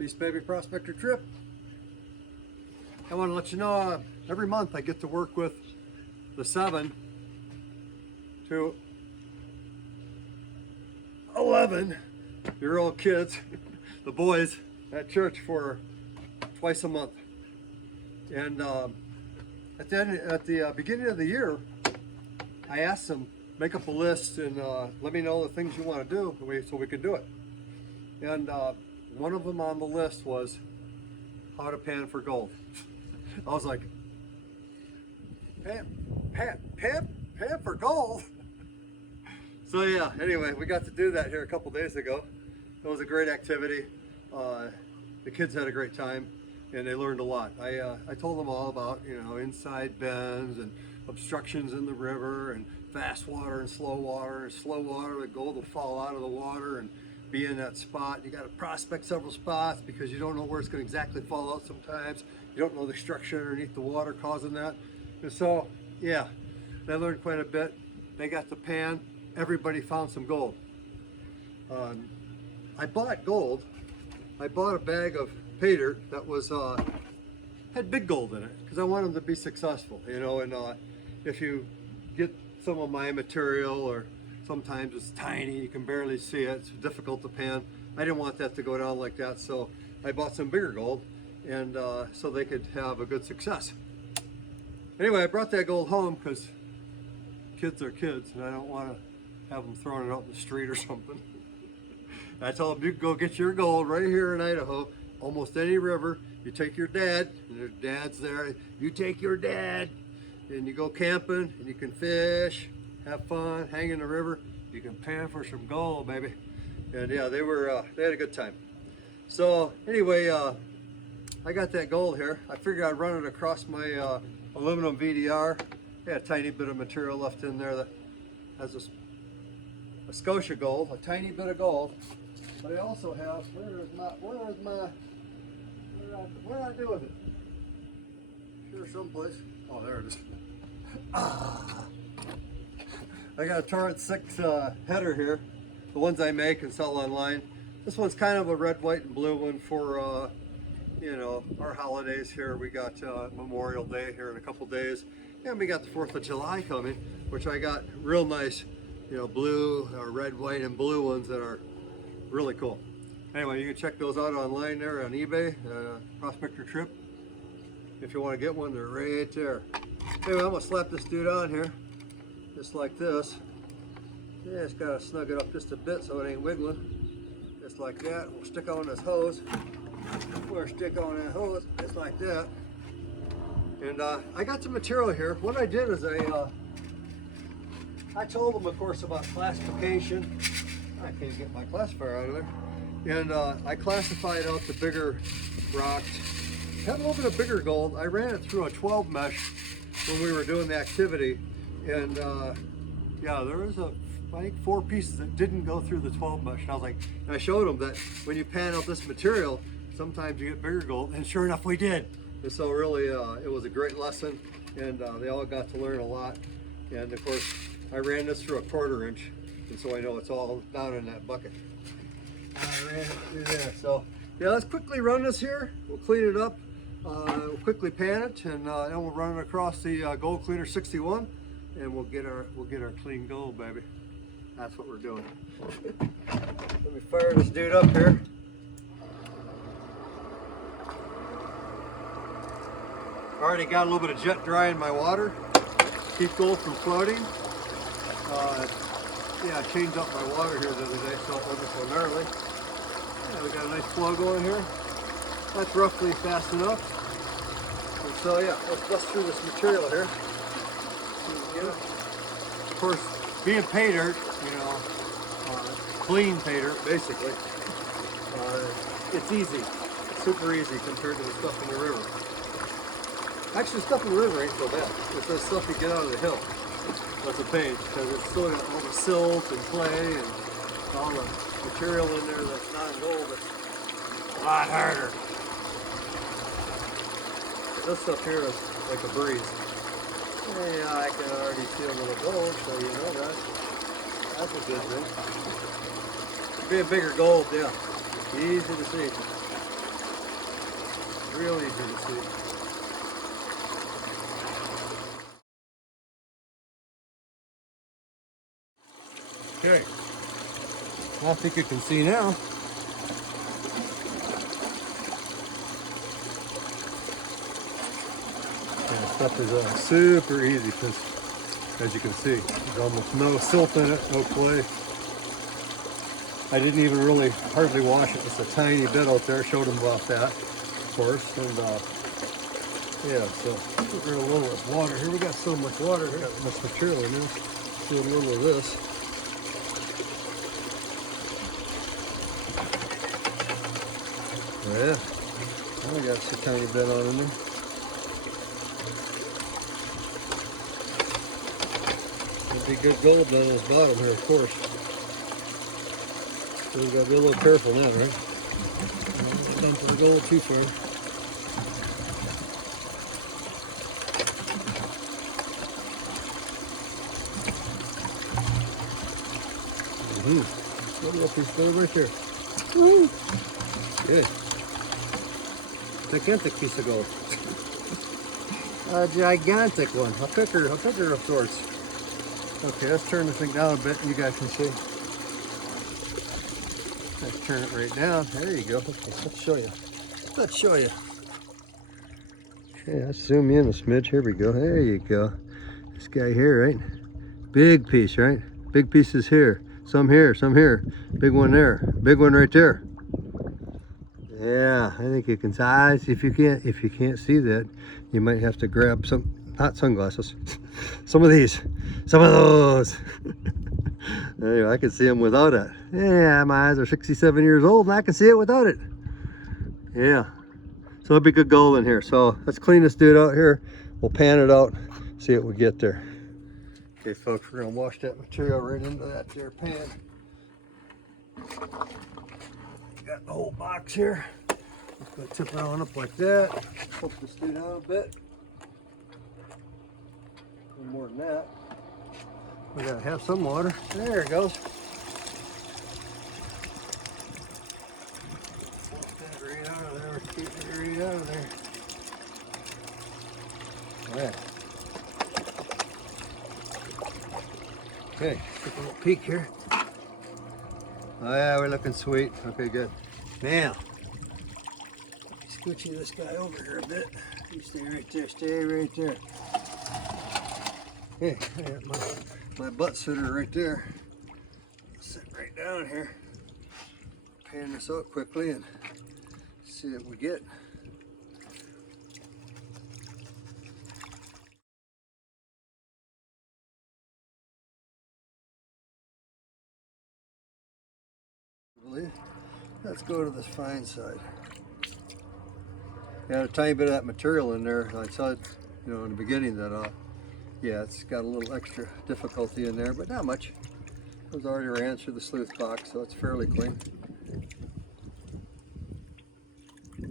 Beast Baby Prospector Tripp. I want to let you know every month I get to work with the 7 to 11-year-old kids, the boys at church for twice a month. And at the beginning of the year, I asked them, make up a list and let me know the things you want to do so we can do it. And one of them on the list was how to pan for gold. I was like, pan for gold? So yeah, anyway, we got to do that here a couple days ago. It was a great activity. The kids had a great time and they learned a lot. I told them all about, inside bends and obstructions in the river and fast water and slow water. Slow water, the gold will fall out of the water and be in that spot. You got to prospect several spots because you don't know where it's going to exactly fall out sometimes. You don't know the structure underneath the water causing that. And so, yeah, they learned quite a bit. They got to pan. Everybody found some gold. I bought gold. I bought a bag of paydirt that was had big gold in it because I wanted them to be successful, and if you get some of my material, or sometimes it's tiny, you can barely see it, it's difficult to pan. I didn't want that to go down like that, so I bought some bigger gold, and so they could have a good success. Anyway, I brought that gold home because kids are kids, and I don't want to have them throwing it out in the street or something. I told them, you can go get your gold right here in Idaho, almost any river. You take your dad, and their dad's there. You take your dad, and you go camping, and you can fish, have fun, hang in the river. You can pan for some gold, baby. And yeah, they had a good time. So anyway, I got that gold here. I figured I'd run it across my aluminum VDR. I had a tiny bit of material left in there that has a Scotia gold, a tiny bit of gold. But I also have, what did I do with it? Sure, someplace. Oh, there it is. I got a Torrent Six Header here, the ones I make and sell online. This one's kind of a red, white, and blue one for, our holidays here. We got Memorial Day here in a couple days, and we got the 4th of July coming, which I got real nice, blue, or red, white, and blue ones that are really cool. Anyway, you can check those out online there on eBay, Prospector Tripp. If you want to get one, they're right there. Anyway, I'm gonna slap this dude on here, just like this. Yeah, just gotta snug it up just a bit so it ain't wiggling. Just like that. We'll stick on this hose. We'll stick on that hose, just like that. And I got some material here. What I did is I told them, of course, about classification. I can't get my classifier out of there. And I classified out the bigger rocks. Had a little bit of bigger gold. I ran it through a 12 mesh when we were doing the activity. And yeah, there was I think 4 pieces that didn't go through the 12 mesh. And I was like, and I showed them that when you pan out this material, sometimes you get bigger gold. And sure enough, we did. And so really, it was a great lesson. And they all got to learn a lot. And of course, I ran this through a 1/4 inch. And so I know it's all down in that bucket. I ran it through there. So yeah, let's quickly run this here. We'll clean it up. We'll quickly pan it, and then we'll run it across the Gold Cleaner 61, and we'll get our clean gold, baby. That's what we're doing. Let me fire this dude up here. Already got a little bit of jet dry in my water. Keep gold from floating. Yeah, I changed up my water here the other day, so it wasn't so gnarly. Yeah, we got a nice flow going here. That's roughly fast enough. And so yeah, let's bust through this material here. Of course, being paydirt, clean paydirt basically, it's easy. It's super easy compared to the stuff in the river. Actually, the stuff in the river ain't so bad. It's the stuff you get out of the hill that's a pain, because it's still got all the silt and clay and all the material in there that's not gold. It's a lot harder. This stuff here is like a breeze. Yeah, I can already see a little gold, so you know that. That's a good thing. Being bigger gold, yeah, easy to see. real easy to see. Okay, I think you can see now. And stuff is super easy because, as you can see, there's almost no silt in it, no clay. I didn't even really hardly wash it, just a tiny bit out there. Showed them about that, of course. And yeah, so we're a little bit of water here. We got so much water here, got much material in this. Do a little of this. Yeah, I got just a tiny bit on in there. It'd be good gold down on this bottom here, of course. So we've got to be a little careful now, right? Don't dump the gold too far. Little piece of gold right there. Woo! Good. Gigantic piece of gold. A gigantic one. A picker of sorts. Okay, let's turn this thing down a bit and you guys can see. Let's turn it right down. There you go. Let's show you. Let's show you. Okay, let's zoom in a smidge. Here we go. There you go. This guy here, right? Big piece, right? Big pieces here. Some here, some here. Big one there. Big one right there. Yeah, I think you can size. If you can't see that, you might have to grab some, not sunglasses, some of these, some of those. Anyway, I can see them without it. Yeah, my eyes are 67 years old and I can see it without it. Yeah, so it'll be good gold in here. So let's clean this dude out here. We'll pan it out, see what we get there. Okay, folks, we're gonna wash that material right into that there pan. Got the whole box here. Just gonna tip it on up like that. Hope this stay down a bit. A little more than that. We gotta have some water. There it goes. Get that right out of there. Keep it right out of there. All right. Okay, take a little peek here. Oh yeah, we're looking sweet. Okay, good. Now, scooching this guy over here a bit. You stay right there, stay right there. Okay, I got my butt sitter right there. Sit right down here. Pan this out quickly and see what we get. Let's go to this fine side. Got a tiny bit of that material in there. I saw, in the beginning that, yeah, it's got a little extra difficulty in there, but not much. It was already ran through the sluice box, so it's fairly clean. Yeah,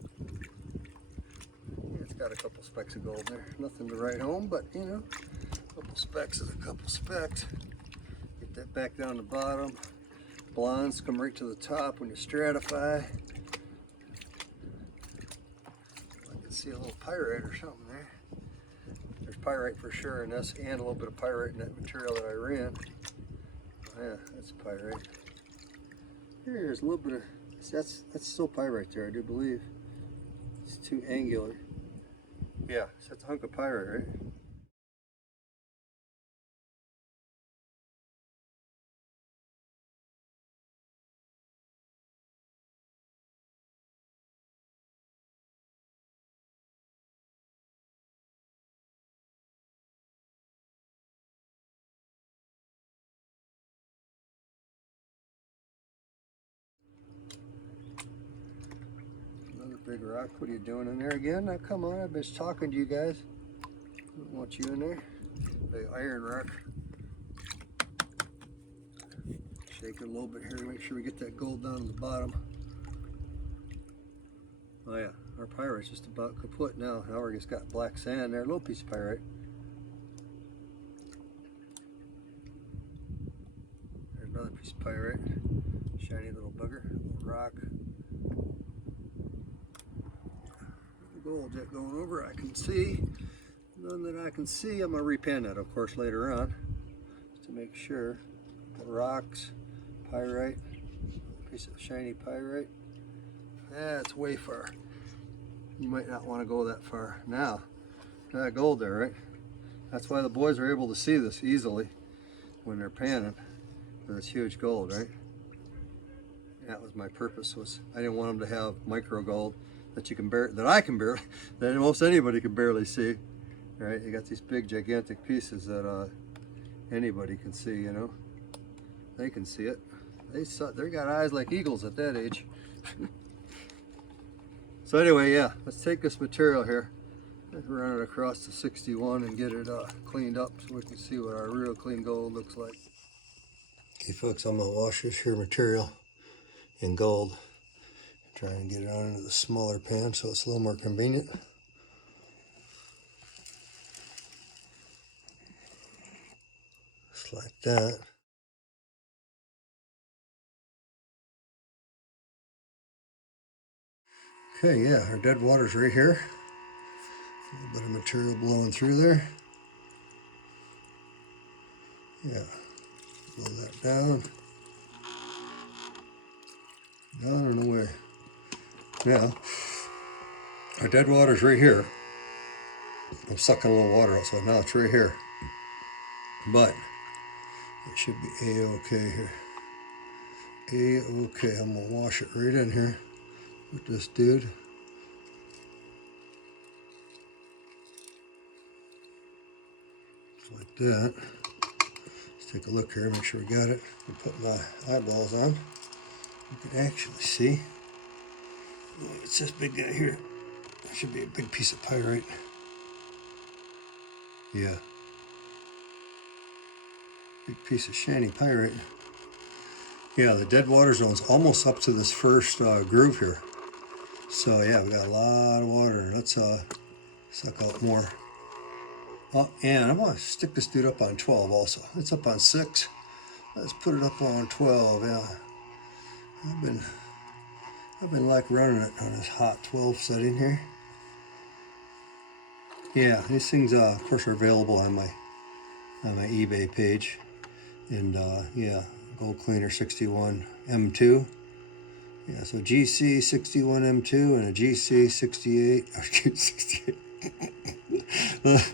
it's got a couple specks of gold there. Nothing to write home, but a couple specks is a couple specks. Get that back down the bottom. Blondes come right to the top when you stratify. I can see a little pyrite or something there. There's pyrite for sure in this, and a little bit of pyrite in that material that I ran. Oh, yeah, that's pyrite. There's a little bit of, that's still pyrite there, I do believe. It's too angular. Yeah, so that's a hunk of pyrite, right? Big rock, what are you doing in there again? Now come on, I've been talking to you guys. I don't want you in there. Big iron rock. Shake it a little bit here to make sure we get that gold down to the bottom. Oh yeah, our pyrite's just about kaput now. Now we just got black sand there, a little piece of pyrite. There's another piece of pyrite. Shiny little bugger, little rock. gold jet going over. I can see. None that I can see. I'm going to repan that, of course, later on, just to make sure. The rocks, pyrite, piece of shiny pyrite. That's way far. You might not want to go that far. Now, that gold there, right? That's why the boys are able to see this easily when they're panning, because it's huge gold, right? That was my purpose. Was I didn't want them to have micro gold that you can that I can barely, that most anybody can barely see. Right, you got these big gigantic pieces that anybody can see, you know. They can see it. They got eyes like eagles at that age. So anyway, yeah, let's take this material here and run it across to 61 and get it cleaned up so we can see what our real clean gold looks like. Okay folks, I'm gonna wash this here material in gold. Try and get it on into the smaller pan so it's a little more convenient. Just like that. Okay, yeah, our dead water's right here. A little bit of material blowing through there. Yeah, blow that down. Down and away. Now, our dead water's right here. I'm sucking a little water out, so now it's right here. But it should be A-okay here. A-okay. I'm gonna wash it right in here with this dude. Just like that. Let's take a look here, make sure we got it. I'll put my eyeballs on. You can actually see. Oh, it's this big guy here. That should be a big piece of pyrite. Yeah. Big piece of shiny pyrite. Yeah, the dead water zone's almost up to this first groove here. So yeah, we got a lot of water. Let's suck out more. Oh, and I'm gonna stick this dude up on 12 also. It's up on 6. Let's put it up on 12. Yeah, I've been like running it on this hot 12 setting here. Yeah, these things of course are available on my eBay page. And yeah, Gold Cleaner 61 M2. Yeah, so GC 61 M2 and a GC 68 or 68.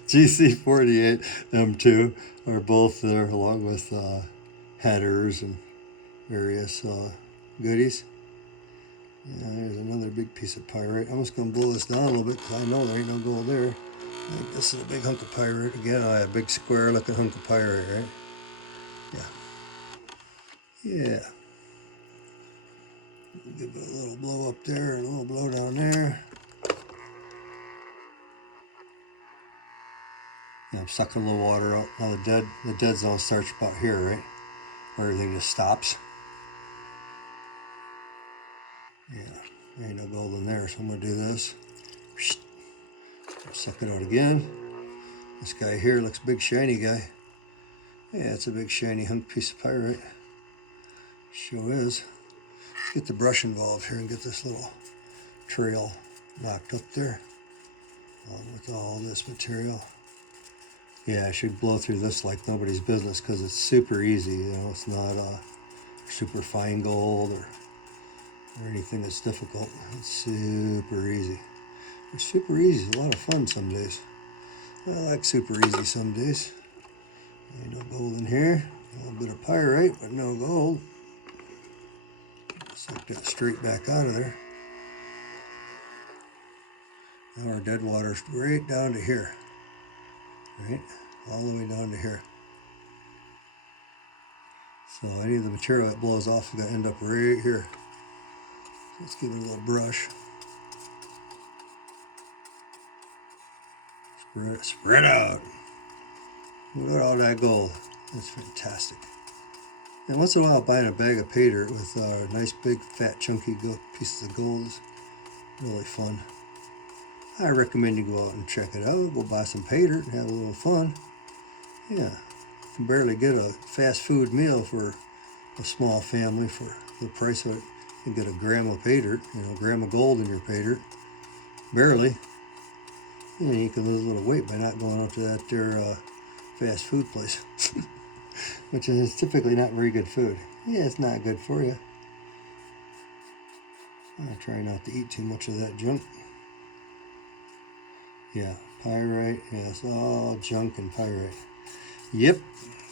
GC 48 M2 are both there, along with headers and various goodies. Yeah, there's another big piece of pyrite. I'm just going to blow this down a little bit because I know there ain't no gold there. I think this is a big hunk of pyrite. Again, a big square looking hunk of pyrite, right? Yeah. Yeah. Give it a little blow up there and a little blow down there. Yeah, I'm sucking a little water out. Now the dead zone starts about here, right? Where everything just stops. Yeah, there ain't no gold in there, so I'm gonna do this. Suck it out again. This guy here looks big shiny guy. Yeah, it's a big shiny hunk piece of pyrite. Sure is. Let's get the brush involved here and get this little trail knocked up there, along with all this material. Yeah, I should blow through this like nobody's business because it's super easy. You know, it's not super fine gold or anything that's difficult. It's super easy. It's super easy. It's a lot of fun some days. I like super easy some days. Ain't no gold in here. A little bit of pyrite, but no gold. Suck that straight back out of there. Now our dead water's right down to here. Right? All the way down to here. So any of the material that blows off is going to end up right here. So let's give it a little brush. Spread out. Look at all that gold. That's fantastic. And once in a while buying a bag of paydirt with nice big fat chunky pieces of gold is really fun. I recommend you go out and check it out. Go buy some paydirt and have a little fun. Yeah, you can barely get a fast food meal for a small family for the price of it. You can get a gram of paydirt, you know, a gram of gold in your paydirt. Barely. Yeah, you can lose a little weight by not going up to that there fast food place, which is typically not very good food. Yeah, it's not good for you. I try not to eat too much of that junk. Yeah, pyrite. Yeah, it's all junk and pyrite. Yep,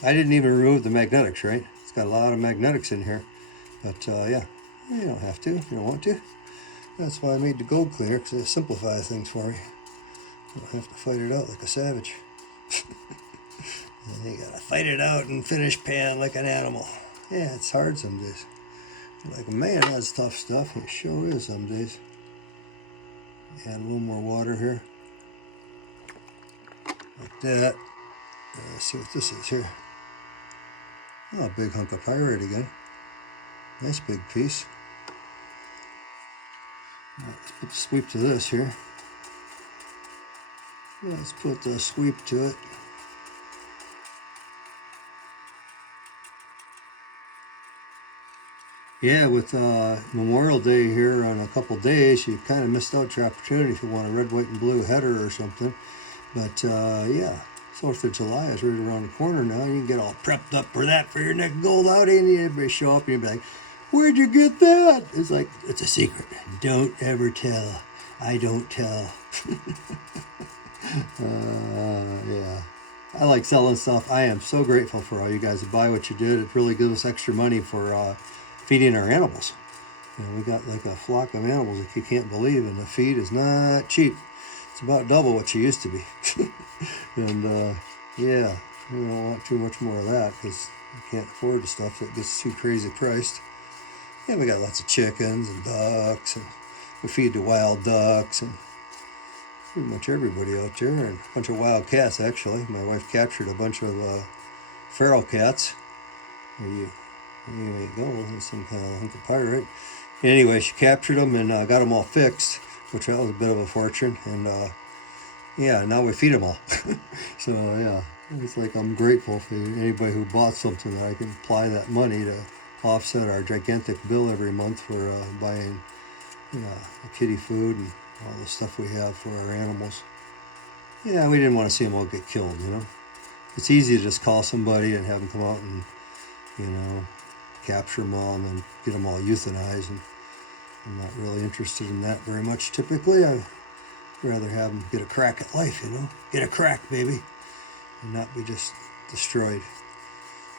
I didn't even remove the magnetics, right? It's got a lot of magnetics in here, but yeah, you don't have to if you don't want to. That's why I made the gold cleaner, because it simplifies things for me. I don't have to fight it out like a savage. You gotta fight it out and finish pan like an animal. Yeah, it's hard some days. Like, man, that's tough stuff. It sure is some days. Add a little more water here. Like that. Let's see what this is here. Oh, a big hunk of pyrite again. Nice big piece. Right, let's put the sweep to this here. Let's put the sweep to it. Yeah, with Memorial Day here on a couple days, you kind of missed out your opportunity if you want a red, white, and blue header or something. But yeah, 4th of July is right around the corner now. You can get all prepped up for that for your next gold outing. And everybody show up and you'll be like, "Where'd you get that?" It's like, it's a secret. Don't ever tell. I don't tell. Yeah. I like selling stuff. I am so grateful for all you guys that buy what you did. It really gives us extra money for feeding our animals. You know, we got like a flock of animals that you can't believe, and the feed is not cheap. It's about double what she used to be. And yeah, we don't want too much more of that because we can't afford the stuff that gets too crazy priced. Yeah, we got lots of chickens and ducks, and we feed the wild ducks and pretty much everybody out there, and a bunch of wild cats actually. My wife captured a bunch of feral cats. There you go, there's some kind of hunk of pyrite. Anyway, she captured them and got them all fixed, which that was a bit of a fortune. And yeah, now we feed them all. So yeah, it's like I'm grateful for anybody who bought something that I can apply that money to offset our gigantic bill every month for buying kitty food and all the stuff we have for our animals. Yeah, we didn't want to see them all get killed, you know. It's easy to just call somebody and have them come out and, you know, capture them all and then get them all euthanized. And I'm not really interested in that very much typically. I'd rather have them get a crack at life, you know. Get a crack, baby. And not be just destroyed.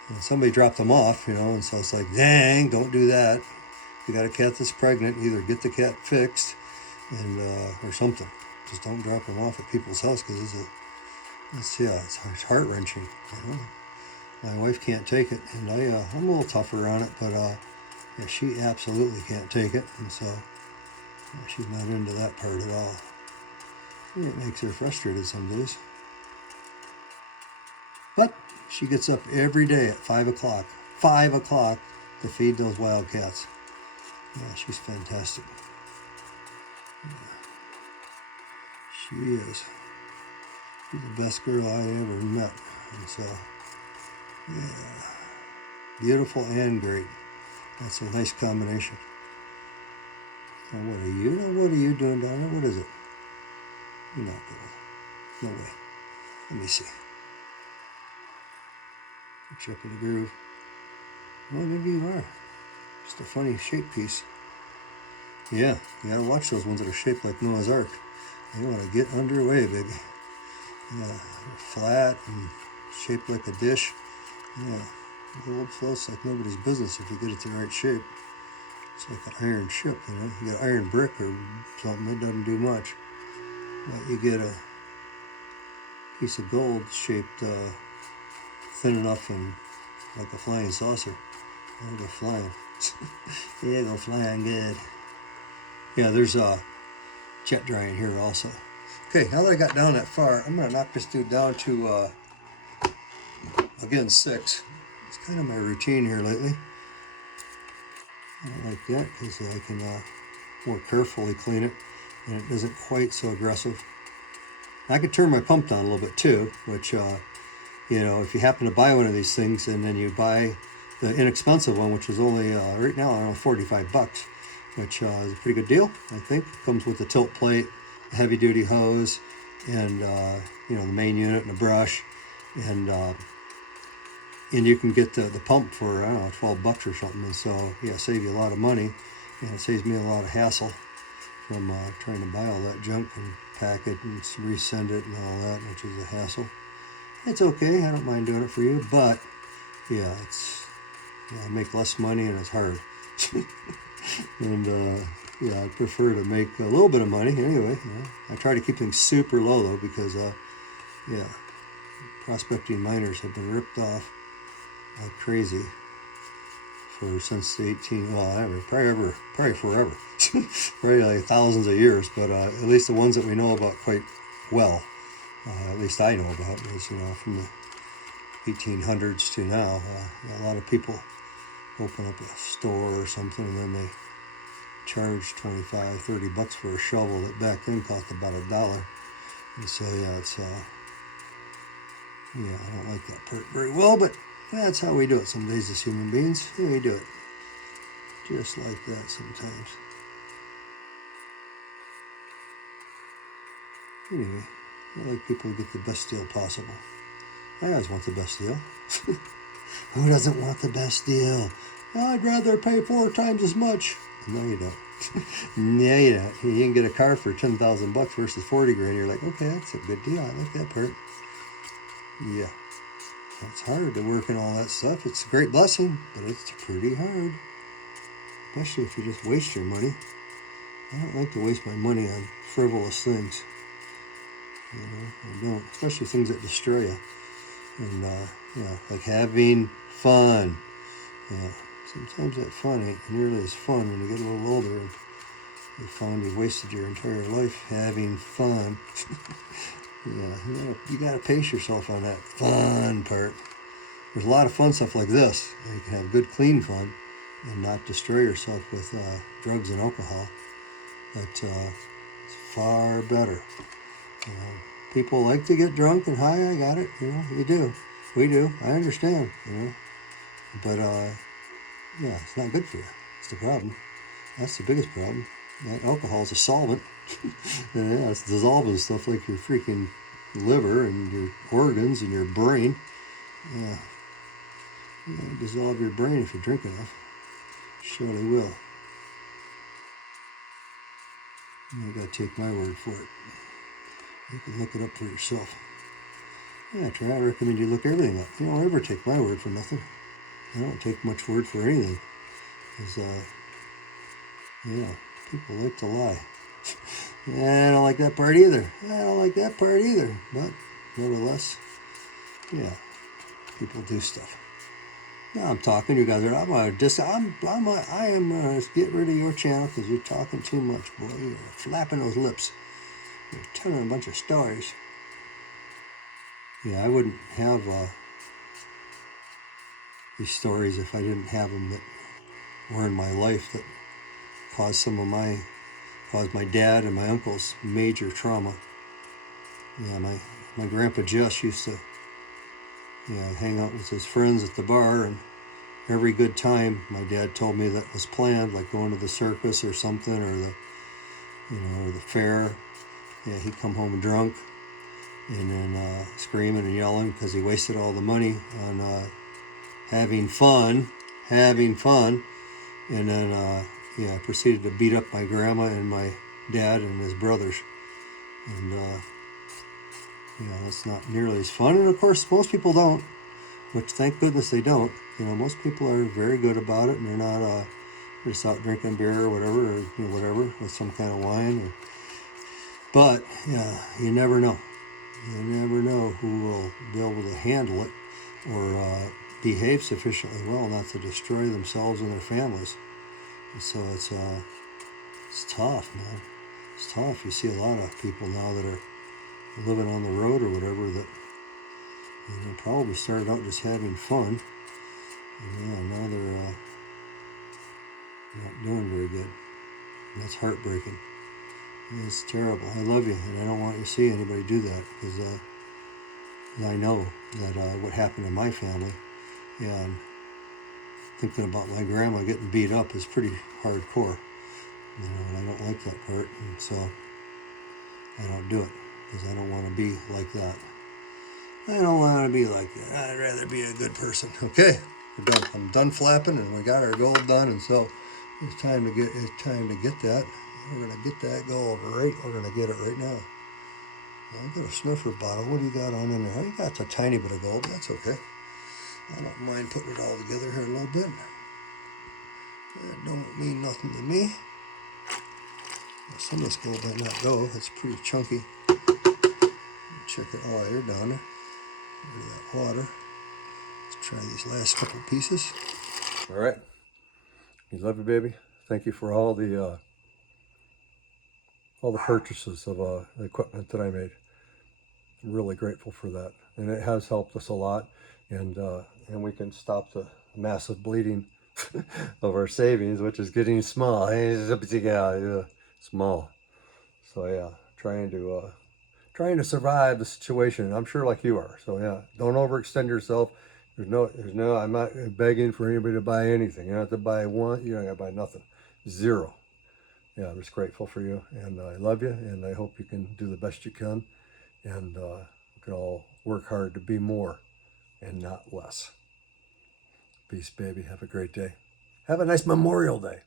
And somebody dropped them off, you know, and so it's like, dang, don't do that. If you got a cat that's pregnant, either get the cat fixed and or something. Just don't drop them off at people's house because it's heart-wrenching. You know? My wife can't take it, and I'm a little tougher on it, but yeah, she absolutely can't take it, and so she's not into that part at all. Yeah, it makes her frustrated some days. But she gets up every day at 5 o'clock. 5 o'clock to feed those wild cats. Yeah, she's fantastic. Yeah. She is. She's the best girl I ever met. And so, yeah, beautiful and great. That's a nice combination. Now, what are you doing down there? What is it? You're not good. No way. Let me see. Get you up in the groove. Well, maybe you are. Just a funny shape piece. Yeah, you gotta watch those ones that are shaped like Noah's Ark. They want to get underway, baby. Yeah, they're flat and shaped like a dish. Yeah, the old floats like nobody's business if you get it the right shape. It's like an iron ship, you know. You got iron brick or something, it doesn't do much. But you get a piece of gold shaped thin enough and like a flying saucer. There go flying. Yeah, go flying good. Yeah, there's jet drying here also. Okay, now that I got down that far, I'm going to knock this dude down to, again, 6. It's kind of my routine here lately. I don't like that because I can more carefully clean it and it isn't quite so aggressive. I could turn my pump down a little bit too, which, you know, if you happen to buy one of these things and then you buy the inexpensive one, which is only right now around 45 bucks, which is a pretty good deal, I think. It comes with a tilt plate, a heavy duty hose, and you know, the main unit and a brush, and you can get the pump for, I don't know, $12 or something. And so yeah, save you a lot of money, and it saves me a lot of hassle from trying to buy all that junk and pack it and resend it and all that, which is a hassle. It's okay, I don't mind doing it for you, but yeah, it's, I make less money and it's hard. And yeah, I prefer to make a little bit of money anyway. Yeah. I try to keep things super low though, because yeah, prospecting miners have been ripped off like crazy since the probably forever. Probably like thousands of years, but at least the ones that we know about quite well, at least I know about, is, you know, from the 1800s to now. A lot of people open up a store or something, and then they charge $25-30 for a shovel that back then cost about $1. And so yeah, it's yeah, I don't like that part very well, but that's how we do it some days as human beings. Yeah, we do it just like that sometimes. Anyway, I like people to get the best deal possible. I always want the best deal. Who doesn't want the best deal? I'd rather pay 4 times as much. No, you don't. No, you don't. You can get a car for $10,000 versus 40 grand. You're like, okay, that's a good deal. I like that part. Yeah. It's hard to work and all that stuff. It's a great blessing, but it's pretty hard. Especially if you just waste your money. I don't like to waste my money on frivolous things. You know, I don't. Especially things that destroy you. And, yeah, like having fun. Yeah. Sometimes that fun ain't nearly as fun when you get a little older and you find you've wasted your entire life having fun. Yeah, you gotta pace yourself on that fun part. There's a lot of fun stuff like this. You can have good, clean fun and not destroy yourself with drugs and alcohol. But it's far better. You know, people like to get drunk and high. I got it. You know, you do. We do. I understand. You know, but yeah, it's not good for you. It's the problem. That's the biggest problem. That alcohol is a solvent. Yeah, it's dissolving stuff like your freaking liver and your organs and your brain. Yeah. It'll dissolve your brain if you drink enough. Surely will. You gotta take my word for it. You can look it up for yourself. Yeah, I recommend you look everything up. You don't ever take my word for nothing. I don't take much word for anything. Because, yeah, people like to lie. Yeah, I don't like that part either. I don't like that part either. But, nevertheless, yeah, people do stuff. Now I'm talking, you guys are, I am gonna get rid of your channel because you're talking too much, boy. You're flapping those lips. You're telling a bunch of stories. Yeah, I wouldn't have these stories if I didn't have them that were in my life that caused my dad and my uncle's major trauma. Yeah, my grandpa Jess used to, yeah, hang out with his friends at the bar, and every good time my dad told me that was planned, like going to the circus or something, or or the fair. Yeah, he'd come home drunk and then screaming and yelling because he wasted all the money on having fun, and then yeah, proceeded to beat up my grandma and my dad and his brothers, and yeah, it's not nearly as fun. And of course, most people don't, which thank goodness they don't. You know, most people are very good about it, and they're not they're just out drinking beer or whatever, or whatever with some kind of wine. But yeah, you never know. You never know who will be able to handle it or behave sufficiently well not to destroy themselves and their families. And so it's tough, man. It's tough. You see a lot of people now that are living on the road or whatever that probably started out just having fun, and yeah, now they're not doing very good. And that's heartbreaking. It's terrible. I love you, and I don't want you to see anybody do that, because I know that what happened to my family, yeah, and thinking about my grandma getting beat up is pretty hardcore, and I don't like that part, and so I don't do it. because I don't want to be like that. I don't want to be like that. I'd rather be a good person. Okay, we're done. I'm done flapping, and we got our gold done, and so it's time to get that. We're gonna get that gold right. We're gonna get it right now. I've got a sniffer bottle. What do you got on in there? You got a tiny bit of gold. That's okay. I don't mind putting it all together here a little bit. That don't mean nothing to me. Some of this gold might not go. It's pretty chunky. Check it. Oh, you're down there. Look at that water. Let's try these last couple pieces. All right. You love you, baby. Thank you for all the purchases of the equipment that I made. I'm really grateful for that, and it has helped us a lot. And we can stop the massive bleeding of our savings, which is getting small. Small. So yeah, trying to survive the situation. I'm sure like you are. So yeah, don't overextend yourself. There's no, I'm not begging for anybody to buy anything. You don't have to buy one, you don't have to buy nothing. Zero. Yeah, I'm just grateful for you, and I love you, and I hope you can do the best you can, and we can all work hard to be more and not less. Peace, baby. Have a great day. Have a nice Memorial Day.